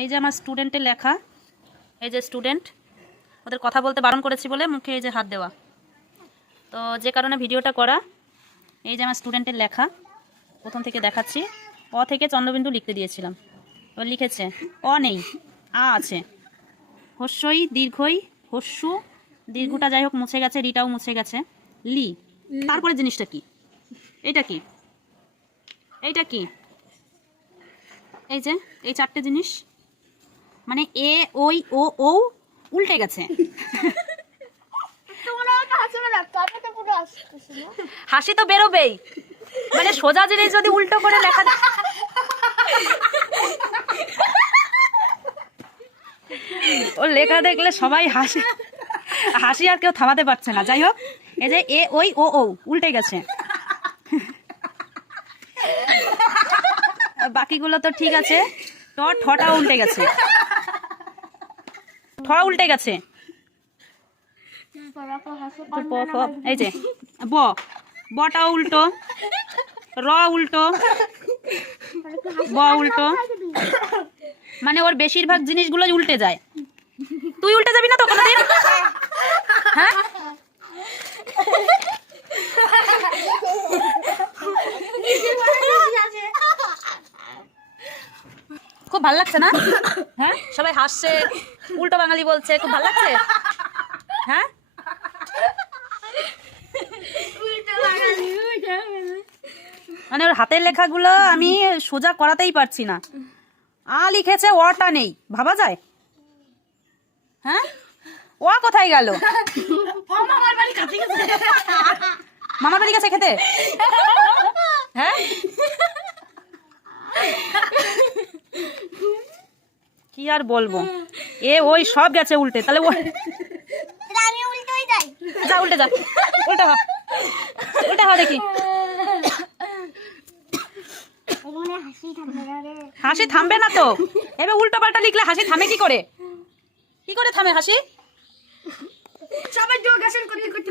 এই যে আমার স্টুডেন্টের লেখা, এই যে স্টুডেন্ট ওদের কথা বলতে বারণ করেছি বলে মুখে এই যে হাত দেওয়া। তো যে কারণে ভিডিওটা করা, এই যে আমার স্টুডেন্টের লেখা, প্রথম থেকে দেখাচ্ছি। অ থেকে চন্দ্রবিন্দু লিখতে দিয়েছিলাম। ও লিখেছে, অ নেই, আ আছে। হস্যই দীর্ঘই, হস্যু দীর্ঘটা যাই হোক মুছে গেছে, রিটাও মুছে গেছে। লি তারপরে জিনিসটা কি? এইটা কি? এইটা কি? এই যে, এই চারটে জিনিস। মানে এ ওই ও ও উল্টে গেছে। হাসি তো বেরোবেই। মানে সোজা জিনিস যদি উল্টো করে লেখা ও লেখা দেখলে সবাই হাসি। হাসি আর কেউ থামাতে পারছে না। যাই হোক এই যে এ ওই ও ও উল্টে গেছে। বাকিগুলো তো ঠিক আছে। ট ঠটা উল্টে গেছে। ঠ উল্টে গেছে। এই ব, বটা উল্টো, র উল্টো, ব উল্টো। মানে ওর বেশিরভাগ জিনিসগুলো উল্টে যায়। তুই উল্টে যাবি না তো কোনোদিন? হ্যাঁ? খুব ভালো লাগছে না? হ্যাঁ? সবাই হাসছে উল্টো বাঙালি বলছে খুব ভালো লাগছে? হ্যাঁ? মানে ওর হাতের লেখাগুলো আমি সোজা করাতেই পারছি না। আ লিখেছে ওটা নেই ভাবা যায়? হ্যাঁ? ও কোথায় গেল? মামার বাড়ি কাছে খেতে হ্যাঁ কি আর বলব? এ ওই সব গেছে উল্টে। তাহলে ও আমি উল্টোই যাই। যা উল্টে যা। উল্টা হ। উল্টা হ দেখি। হাসি থামবে না তো। এবার উল্টো পাল্টা লিখলে হাসি থামে কি করে? কি করে থামে হাসি? সবাই যোগাসন করতে করতে